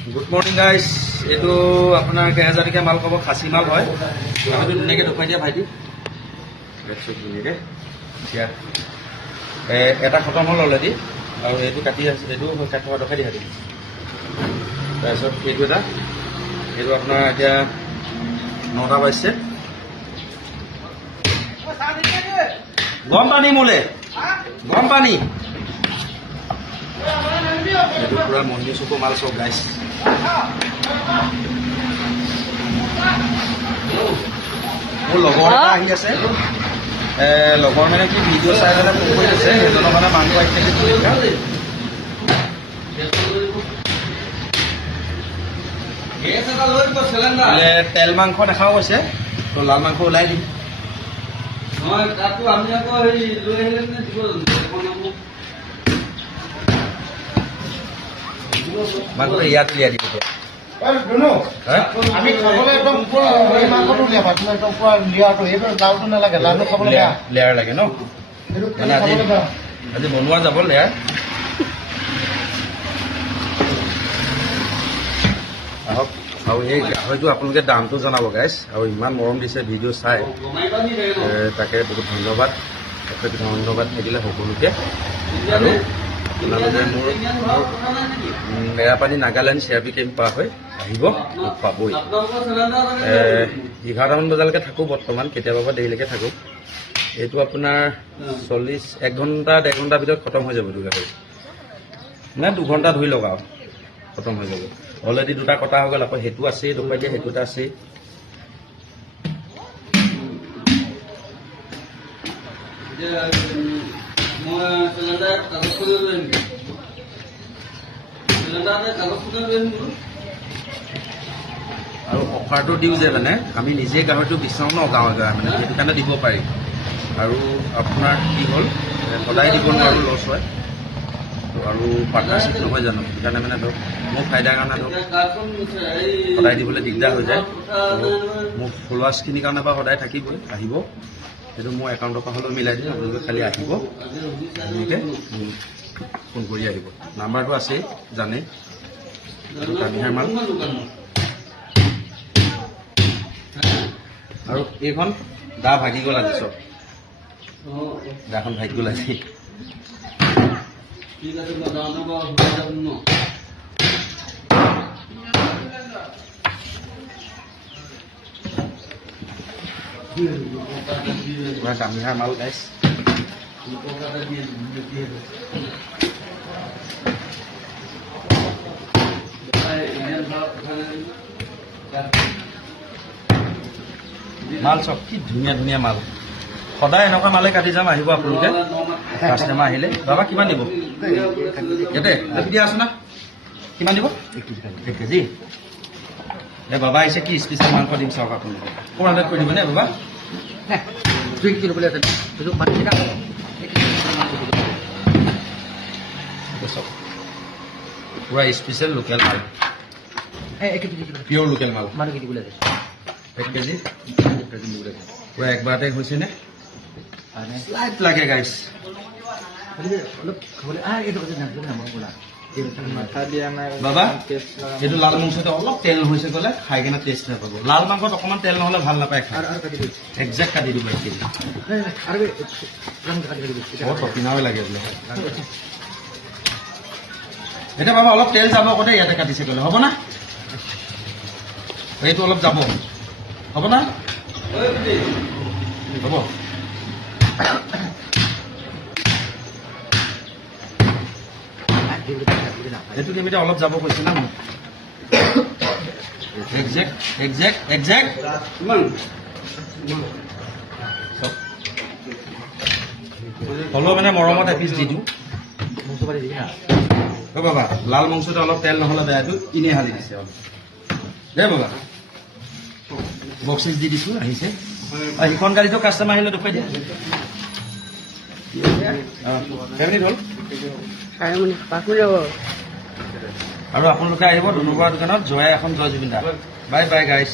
Good morning guys. এইটো আপোনাৰ কেইহাজাৰকৈ মাল ক'ব, খাচী মাল হয়। গাহৰিটো ধুনীয়াকৈ দেখুৱাই দিয়া ভাইটি, দেখছোঁ ধুনীয়াকৈ। এতিয়া এটা খতম হ'ল অলৰেডি, আৰু এইটো কাটি আছে, এইটো কাটি থকা দেখাই দিয়া দিম। তাৰপিছত এইটো আপোনাৰ এতিয়া 9টা বাজিছে। গৰম পানী মোলে, গৰম পানী। এইটো পুৰা মন্দিৰ চকু মাল চব গাইছ। মোৰ লগৰ এটা আহি আছে, লগৰ মানে কি ভিডিঅ' চাই পেলাই ফোন কৰি আছে, সেইজনৰ মানে মাংস আহি থাকে। তেল মাংস দেখাও কৈছে, তো লাল মাংস ওলাই দিম। মাংসটো ইয়াত উলিয়াই দিম এতিয়া। আমি খাবলৈ একদম এই মাংসটো উলিয়াবা, একদম পুৰা লিয়াৰটো, এইটো লাওটো নালাগে, লাওটো খাবলৈ বেয়া। লেয়াৰ লাগে ন, মানে আজি বনোৱা যাব লেয়াৰ। আহক, আৰু এই গাহৰিটো আপোনালোকে দামটো জনাব গাইছ, আৰু ইমান মৰম দিছে ভিডিঅ' চাই, তাকে বহুত ধন্যবাদ। ধন্যবাদ থাকিলে সকলোকে। আৰু আপোনালোকে মোৰ মেৰাপানী নাগালেণ্ড CRP কেম্প পাৰ হৈ আহিব, মোক পাবই। 11টামান বজালৈকে থাকোঁ বৰ্তমান, কেতিয়াবা পৰা দেৰিলৈকে থাকোঁ। এইটো আপোনাৰ 1 ঘণ্টা 1.5 ঘণ্টাৰ ভিতৰত খতম হৈ যাব গাহৰি, মানে 2 ঘণ্টা ধৰি লওক আৰু খতম হৈ যাব। অলৰেডি 2টা কটা হৈ গ'ল, আকৌ সেইটো আছেই, দেখুৱাই দিয়ে, সেইটো এটা আছেই। আৰু অফাৰটো দিওঁ যে মানে আমি নিজে গাহৰিটো বিচাৰোঁ ন, গাঁৱে গাঁৱে মানে সেইটো কাৰণে দিব পাৰি। আৰু আপোনাৰ কি হ'ল, সদায় দিব নোৱাৰোঁ, লছ হয়। আৰু পাৰ্টনাৰশ্বিপ নহয় জানো, সেইকাৰণে মানে ধৰক মোৰ ফাইদাৰ কাৰণে ধৰক সদায় দিবলৈ দিগদাৰ হৈ যায়। মোৰ ফলোৱাৰ্ছখিনিৰ কাৰণে বা সদায় থাকিবই, আহিব। সেইটো মোৰ একাউণ্টৰ পৰা হ'লেও মিলাই দিম, আপোনালোকে খালি আহিব, ধুনীয়াকৈ ফোন কৰি আহিব। নাম্বাৰটো আছেই, জানেই। কামিহাৰ মাল। আৰু এইখন দা ভাগি গ'ল আজি, চব দাখন ভাগি গ'ল আজি। কামিহাৰ মাল গাইছ। মাল চব কি ধুনীয়া ধুনীয়া মাল, সদায় এনেকুৱা মালে কাটি যাম, আহিব আপোনালোকে কাষ্টমাৰ আহিলে। বাবা কিমান দিব ইয়াতে দিয়া আছো না, কিমান দিব? 1 কেজি। বাবা আহিছে, কি স্পেচিয়েল মাংস দিম চাওক আপোনালোকে। 400 কৰি দিবনে বাবা? 2 কিলো বোলে পুৰা স্পেচিয়েল লোকেল মাল, পিয়ৰ লোকেল মাল। 1 কেজি পুৰা একবাৰতে হৈছেনে? লাইট লাগে গাইছ। বাবা এইটো লাল মাংসতে অলপ তেল হৈছে গ'লে খাই কিনে টেষ্ট নাপাব। লাল মাংসত অকণমান তেল নহ'লে ভাল নাপায় খাই। একজেক্ট কাটি দিব 1 কেজি। বহুত টপিনাৱে লাগে বোলে। এতিয়া বাবা অলপ তেল যাব আকৌ দেই, ইয়াতে কাটিছে গ'লে হ'ব না? এইটো অলপ যাব, হ'ব না? হ'ব। এইটো কেমিটা অলপ যাব কৈছে না মোক। একজেক্ট হ'লেও মানে মৰমত এপিচ দি দিওঁ। বাবা লাল মাংসতে অলপ তেল নহ'লে বেয়াটো ইনে হালি দিছে অলপ দে বাবা। বক্সিছ দি দিছোঁ, আহিছে। সিখন গাড়ীটো কাষ্টমাৰ আহিলে দেখুৱাই দিয়া। কেইমিনিট হ'ল? 5 মিনিট হ'ব। আৰু আপোনালোকে আহিব ধনুপৰা দোকানত, জয়া এখন জয় জুবিন দা। বাই বাই গাইছ।